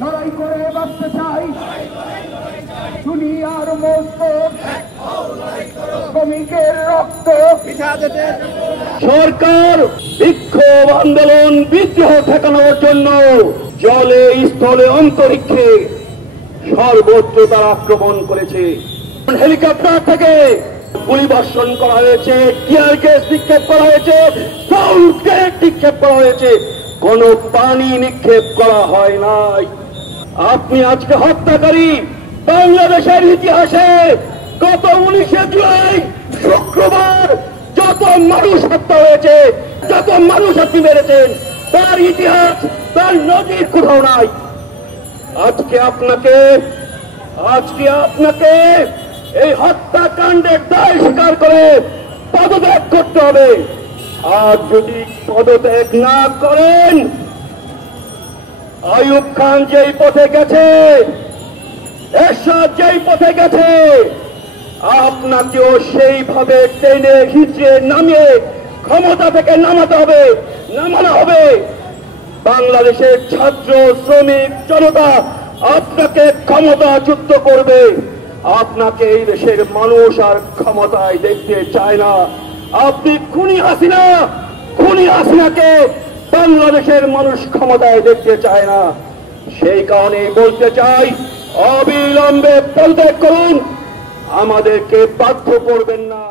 লড়াই করে বাঁচতে চাই দুনিয়ার মজবুত শ্রমিকের রক্ত সরকার বিক্ষোভ আন্দোলন বিদ্রোহ ঠেকানোর জন্য জলে স্থলে অন্তরিক্ষে সর্বত্র তারা আক্রমণ করেছে। হেলিকপ্টার থেকে গুলি বর্ষণ করা হয়েছে, টিয়ার গ্যাস নিক্ষেপ করা হয়েছে, সাউন্ড গ্রেনেড নিক্ষেপ করা হয়েছে, কোন পানি নিক্ষেপ করা হয় নাই। আপনি আজকে হত্যাকারী। বাংলাদেশের ইতিহাসে গত 19 জুলাই শুক্রবার যত মানুষ হত্যা হয়েছে, যত মানুষ আপনি মেরেছেন, তার ইতিহাস তার নজির কোথাও নাই। আজকে আপনাকে এই হত্যাকাণ্ডের দায় স্বীকার করে পদত্যাগ করতে হবে। আর যদি পদত্যাগ না করেন, আইয়ুব খান যেই পথে গেছে, এরশাদ যেই পথে গেছে, আপনাকেও সেইভাবে টেনে হিঁচড়ে নামিয়ে ক্ষমতা থেকে নামানো হবে। বাংলাদেশের ছাত্র শ্রমিক জনতা আপনাকে ক্ষমতাচ্যুত করবে। আপনাকে এই দেশের মানুষ আর ক্ষমতায় দেখতে চায় না। আপনি খুনি হাসিনাকে বাংলাদেশের মানুষ ক্ষমতায় দেখতে চায় না। সেই কারণেই বলতে চাই, অবিলম্বে পদত্যাগ করুন, আমাদেরকে বাধ্য করবেন না।